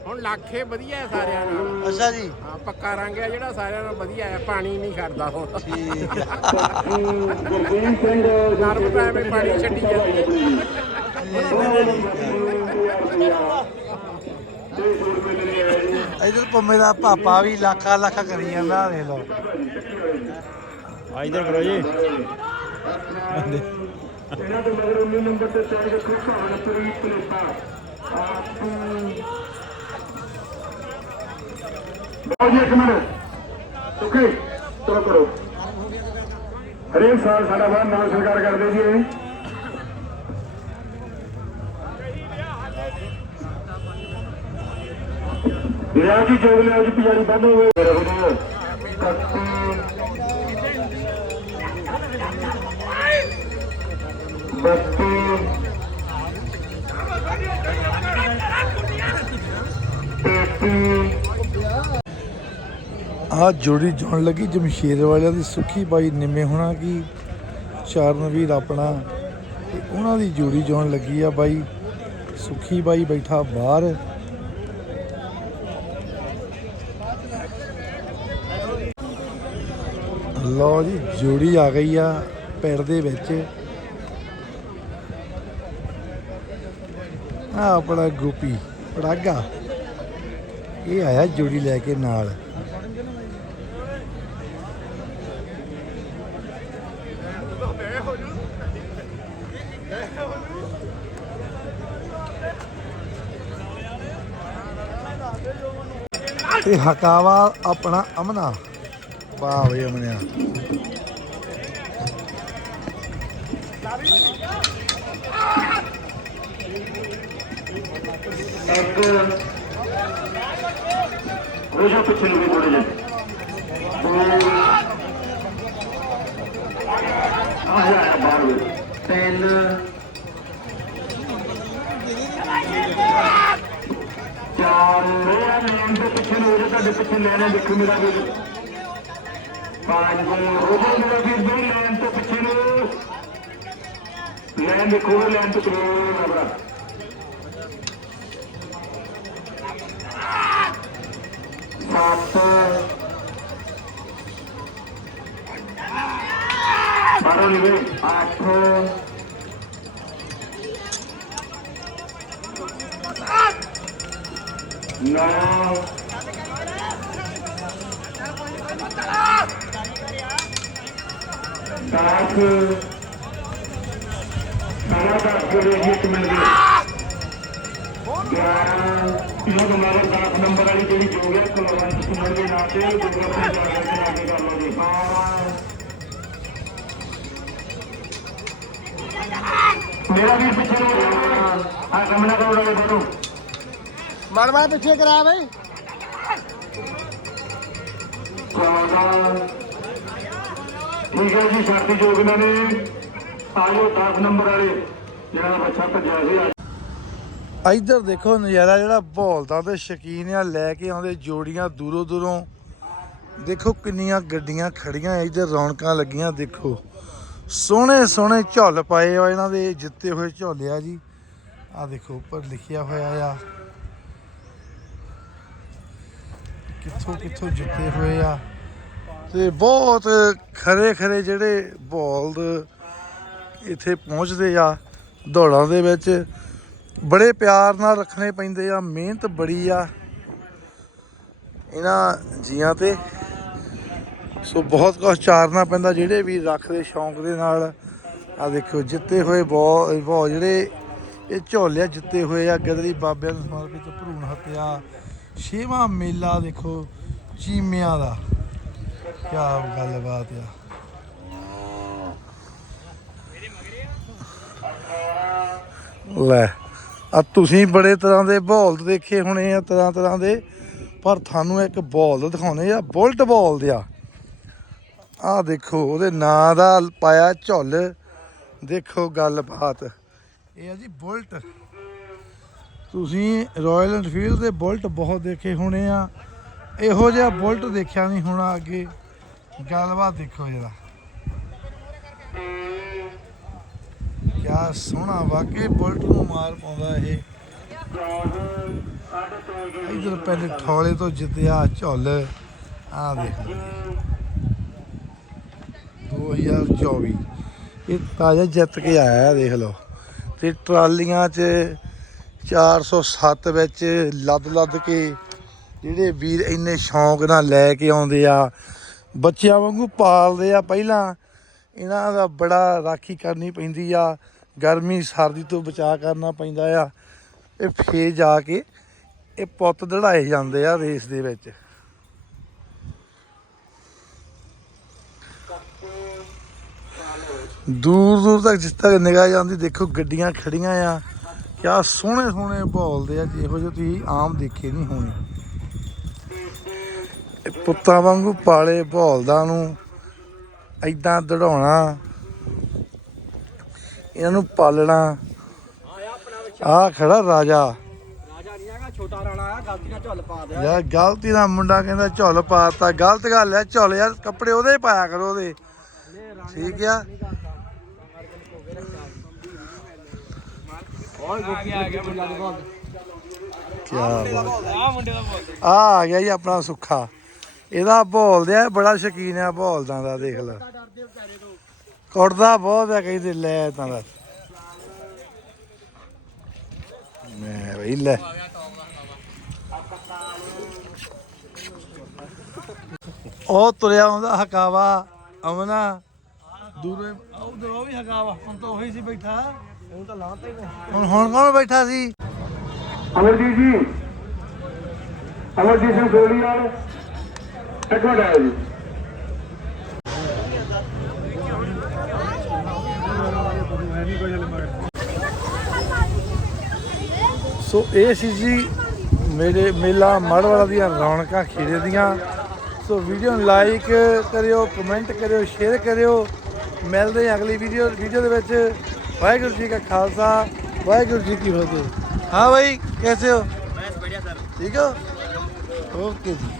ਹੁਣ ਲਾਖੇ ਵਧੀਆ ਹੈ ਸਾਰਿਆਂ ਨਾਲ। ਅੱਛਾ ਜੀ। ਹਾਂ ਪੱਕਾ ਰੰਗ ਹੈ ਜਿਹੜਾ ਸਾਰਿਆਂ ਨਾਲ ਵਧੀਆ ਹੈ ਪਾਣੀ ਨਹੀਂ ਖੜਦਾ ਹੁਣ। ਠੀਕ ਆ। ਨਰਮ ਤਾਂ ਐਵੇਂ ਪਾਣੀ ਛੱਡੀ ਜਾਂਦੀ ਹੈ ਇਧਰ ਪੰਮੇ ਦਾ ਪਾਪਾ ਵੀ ਲੱਖਾ ਲੱਖਾ ਕਰੀ ਜਾਂਦਾ ਦੇਖ ਲਓ। ਇਹਨਾਂ ਦੇ ਮਗਰ 19 ਨੰਬਰ ਤੇ ਟੈਗ ਰੱਖੋ ਭਾਵਨਪੁਰੀ ਪਲੇਟਾ ਬਾਜੀ ਇੱਕ ਮਿੰਟ। ਓਕੇ ਚਲੋ ਕਰੋ। ਹਰੇਕ ਸਾਲ ਸਾਡਾ ਬਾਹਰ ਨਾਲ ਸਰਕਾਰ ਕਰਦੇ ਜੀ ਲਿਆ ਜੀ ਜੋਗ ਲਿਆ ਜੀ ਪੁਜਾਰੀ ਬੰਦ ਹੋਵੇ। ਮੇਰਾ ਵੀਡੀਓ ਕੱਤੀ ਬੱਤੀ ਆ ਜੋੜੀ ਜੁਣ ਲੱਗੀ ਜਮਸ਼ੇਰ ਵਾਲਿਆਂ ਦੀ ਸੁੱਖੀ ਬਾਈ ਨਿੰਮੇ ਹੋਣਾ ਕੀ, ਚਰਨਵੀਰ ਆਪਣਾ ਉਹਨਾਂ ਦੀ ਜੋੜੀ ਜੁਣ ਲੱਗੀ ਆ ਬਾਈ, ਸੁੱਖੀ ਬਾਈ ਬੈਠਾ ਬਾਹਰ। ਲੋ ਜੀ, ਜੋੜੀ ਆ ਗਈ ਆ ਪੈਰ ਦੇ ਵਿੱਚ। ਆ ਆਪਣਾ ਗੋਪੀ, ਪੜਾਗਾ। ਇਹ ਆਇਆ ਜੋੜੀ ਲੈ ਕੇ ਨਾਲ। ਤੇ ਹਕਾਵਾ ਆਪਣਾ ਅਮਨਾ। ਵਾਹ ਵੇ ਅਮਨਿਆ ਇੱਕ ਰੋਜਾ ਪਿੱਛੇ ਨੂੰ ਵੀ ਥੋੜੇ ਜਿਹੇ ਦੋ ਆ ਤਿੰਨ ਚਾਰ ਦੇ ਪਿੱਛੇ ਨੂੰ ਤੁਹਾਡੇ ਪਿੱਛੇ ਲੈਣਾ ਦੇਖੋ ਮੇਰਾ ਵੀ ਪੰਜ ਰੋਜਾ ਮੇਰਾ ਵੀ ਦੋ ਲੈਣ ਤੋਂ ਪਿੱਛੇ ਨੂੰ ਲੈਣ ਜਿਹੜੇ ਇੱਕ ਮਿੰਟ ਦੇ ਮਗਰ 10 ਨੰਬਰ ਵਾਲੀ ਜਿਹੜੀ ਜੋਗ ਹੈ ਕੁਲਵੰਤ ਸੁਮਨ ਦੇ ਨਾਂ ਤੇ ਜੋਗ ਆਪਣੇ ਜਾ ਕੇ ਲਾ ਕੇ ਕਰ ਲਓ ਜੀ। ਹਾਂ। ਮੇਰਾ ਵੀ ਪਿੱਛੇ ਨੂੰ ਆ ਸਾਹਮਣੇ ਕਰੋ ਲਗੇ ਦੋਨੋਂ ਮੜ ਮੜ ਪਿੱਛੇ ਕਰਾ ਬਈ। ਚੌਦਾਂ ਠੀਕ ਹੈ ਜੀ ਸਾਥੀ ਜੋਗ ਇਹਨਾਂ ਨੇ। ਆਜੋ 10 ਨੰਬਰ ਵਾਲੇ, ਜਿਹੜਾ ਬੱਚਾ ਭੱਜਿਆ ਸੀ ਅੱਜ। ਦੇਖੋ ਨਜ਼ਾਰਾ ਜਿਹੜਾ ਭੌਲਦਾ ਤੇ ਸ਼ਕੀਨ ਆ, ਲੈ ਕੇ ਆਉਂਦੇ ਜੋੜੀਆਂ ਦੂਰੋਂ ਦੂਰੋਂ। ਦੇਖੋ ਕਿੰਨੀਆਂ ਗੱਡੀਆਂ ਖੜੀਆਂ, ਇਧਰ ਰੌਣਕਾਂ ਲੱਗੀਆਂ, ਦੇਖੋ। ਸੋਹਣੇ ਸੋਹਣੇ ਝੋਲ ਪਾਏ ਆ ਇਹਨਾਂ ਦੇ, ਜਿੱਤੇ ਹੋਏ ਝੋਲੇ ਆ ਜੀ। ਆ ਦੇਖੋ, ਉੱਪਰ ਲਿਖਿਆ ਹੋਇਆ ਆ। ਕਿੱਥੋਂ ਕਿੱਥੋਂ ਜਿੱਤੇ ਹੋਏ ਆ। ਤੇ ਬਹੁਤ ਖਰੇ ਖਰੇ ਜਿਹੜੇ ਬੋਲਦ ਇੱਥੇ ਪਹੁੰਚਦੇ ਆ, ਦੌੜਾਂ ਦੇ ਵਿੱਚ, ਬੜੇ ਪਿਆਰ ਨਾਲ ਰੱਖਣੇ ਪੈਂਦੇ ਆ, ਮਿਹਨਤ ਬੜੀ ਆ ਇਹਨਾਂ ਜੀਆਂ ਤੇ। ਸੋ ਬਹੁਤ ਕੁਝ ਚਾਰਨਾ ਪੈਂਦਾ, ਜਿਹੜੇ ਵੀ ਰੱਖਦੇ ਸ਼ੌਂਕ ਦੇ ਨਾਲ। ਆ ਦੇਖੋ, ਜਿੱਤੇ ਹੋਏ ਬਹੁਤ ਬਹੁਤ ਜਿਹੜੇ ਇਹ ਝੋਲਿਆ ਜਿੱਤੇ ਹੋਏ ਆ, ਗਦਰੀ ਬਾਬਿਆਂ ਨੂੰ ਸਮਰਪਿਤ ਭਰੂਣ ਹੱਤਿਆ, ਛੇਵਾਂ ਮੇਲਾ ਦੇਖੋ, ਚੀਮਿਆਂ ਦਾ। ਕੀ ਗੱਲਬਾਤ ਆ। ਲੈ, ਆ ਤੁਸੀਂ ਬੜੇ ਤਰ੍ਹਾਂ ਦੇ ਬੋਲ ਦੇਖੇ ਹੋਣੇ ਆ, ਤਰ੍ਹਾਂ ਤਰ੍ਹਾਂ ਦੇ, ਪਰ ਤੁਹਾਨੂੰ ਇੱਕ ਬੋਲ ਦਿਖਾਉਣੇ ਆ, ਬੁਲਟ ਬੌਲਦ ਆ ਆ ਦੇਖੋ, ਉਹਦੇ ਨਾਂ ਦਾ ਪਾਇਆ ਝੁੱਲ। ਦੇਖੋ ਗੱਲਬਾਤ। ਇਹ ਆ ਜੀ ਬੁਲਟ। ਤੁਸੀਂ ਰਾਇਲ ਐਨਫੀਲਡ ਦੇ ਬੁਲਟ ਬਹੁਤ ਦੇਖੇ ਹੋਣੇ ਆ। ਇਹੋ ਜਿਹਾ ਬੁਲਟ ਦੇਖਿਆ ਨਹੀਂ ਹੋਣਾ ਅੱਗੇ। ਗੱਲਬਾਤ ਦੇਖੋ ਜਰਾ। ਕਿਆ ਸੋਹਣਾ ਵਾਕਈ ਬੁਲਟ ਨੂੰ ਮਾਰ ਪਾਉਂਦਾ ਇਹ। ਇਧਰ ਪਹਿਲੇ ਠੋਲੇ ਤੋਂ ਜਿੱਤਿਆ ਝੁੱਲ। ਆ ਦੇਖ ਲਓ। 2024 ਇਹ ਤਾਜ਼ਾ ਜਿੱਤ ਕੇ ਆਇਆ, ਦੇਖ ਲਓ। ਤੇ ਟਰਾਲੀਆਂ 'ਚ 407 ਵਿੱਚ ਲੱਦ ਲੱਦ ਕੇ ਜਿਹੜੇ ਵੀਰ ਇੰਨੇ ਸ਼ੌਂਕ ਨਾਲ ਲੈ ਕੇ ਆਉਂਦੇ ਆ ਬੱਚਿਆਂ ਵਾਂਗੂ ਪਾਲਦੇ ਆ ਪਹਿਲਾਂ। ਇਹਨਾਂ ਦਾ ਬੜਾ ਰਾਖੀ ਕਰਨੀ ਪੈਂਦੀ ਆ। ਗਰਮੀ ਸਰਦੀ ਤੋਂ ਬਚਾ ਕਰਨਾ ਪੈਂਦਾ ਆ। ਇਹ ਫੇਰ ਜਾ ਕੇ ਇਹ ਪੁੱਤ ਦੜਾਏ ਜਾਂਦੇ ਆ ਰੇਸ ਦੇ ਵਿੱਚ। ਦੂਰ ਦੂਰ ਤੱਕ ਜਿੱਥੇ ਤੱਕ ਨਿਗਾਹ ਜਾਂਦੀ, ਦੇਖੋ ਗੱਡੀਆਂ ਖੜੀਆਂ ਆ। ਕਿਆ ਸੋਹਣੇ ਸੋਹਣੇ ਬੋਲਦੇ ਆ, ਜਿਹੋ ਜਿਹੇ ਤੁਸੀਂ ਆਮ ਦੇਖੇ ਨਹੀਂ ਹੋਣੇ। ਇਹ ਪੁੱਤਾਂ ਵਾਂਗੂ ਪਾਲੇ ਬੋਲਦਾਂ ਨੂੰ ਐਦਾਂ ਦੜਾਉਣਾ ਇਹਨਾਂ ਨੂੰ ਪਾਲਣਾ। ਆ ਖੜਾ ਰਾਜਾ। ਰਾਜਾ ਨਹੀਂ ਹੈਗਾ ਛੋਟਾ ਰਾਣਾ ਆ ਗਲਤੀ ਨਾਲ ਝੁੱਲ ਪਾ ਦਿਆ। ਯਾਰ ਗਲਤੀ ਨਾਲ ਮੁੰਡਾ ਕਹਿੰਦਾ ਝੁੱਲ ਪਾਤਾ ਗਲਤ ਗੱਲ ਹੈ ਝੁੱਲ ਯਾਰ ਕੱਪੜੇ ਉਹਦੇ ਪਾਇਆ ਕਰੋ ਉਹਦੇ। ਠੀਕ ਆ। ਓਏ ਗੋਪੀ ਆ ਗਿਆ ਮੁੰਡਾ। ਦੇ ਬਾਲ। ਕੀ ਬਾਤ ਆ ਮੁੰਡੇ ਦਾ ਬਾਲ। ਆ ਆ ਗਿਆ ਜੀ ਆਪਣਾ ਸੁੱਖਾ। ਇਹਦਾ ਬੋਲਦੇ ਆ ਬੜਾ ਸ਼ਕੀਨ ਆ ਬੋਲਦਾਂ ਦਾ ਦੇਖ ਲੈ। ਕੁੱਟਦਾ ਬਹੁਤ ਆ ਕਹਿੰਦੇ ਲੈ ਤਾਂ ਦਾ। ਮੈਂ ਬਈ ਲੈ। ਉਹ ਤੁਰਿਆ ਆਉਂਦਾ ਹਕਾਵਾ ਅਮਨਾ। ਦੂਰੇ ਉਧਰ ਉਹ ਵੀ ਹਕਾਵਾ ਹੁਣ ਤਾਂ ਉਹੀ ਸੀ ਬੈਠਾ। ਉਹ ਤਾਂ ਲਾਂ ਤੇ ਹੁਣ ਹੁਣ ਕੌਣ ਬੈਠਾ ਸੀ? ਅਮਰਜੀਤ ਜੀ। ਅਮਰਜੀਤ ਸਿੰਘ ਗੋਲੀਵਾਲ ਇੱਕ ਮਿੰਟ ਆਇਓ ਜੀ। ਸੋ ਇਹ ਸੀ ਜੀ ਮੇਰੇ ਮੇਲਾ ਮੜਵਾਲਾ ਦੀਆਂ ਰੌਣਕਾਂ ਖੀਰੇ ਦੀਆਂ। ਸੋ ਵੀਡੀਓ ਨੂੰ ਲਾਈਕ ਕਰਿਓ ਕਮੈਂਟ ਕਰਿਓ ਸ਼ੇਅਰ ਕਰਿਓ। ਮਿਲਦੇ ਹਾਂ ਅਗਲੀ ਵੀਡੀਓ ਵੀਡੀਓ ਦੇ ਵਿੱਚ। ਵਾਹਿਗੁਰੂ ਜੀ ਕਾ ਖਾਲਸਾ ਵਾਹਿਗੁਰੂ ਜੀ ਕੀ ਫਤਿਹ। ਹਾਂ ਭਾਈ ਕੈਸੇ ਹੋ? ਮੈਂ ਬੜਿਆ ਸਰ। ਠੀਕ ਹੋ? ਓਕੇ ਜੀ।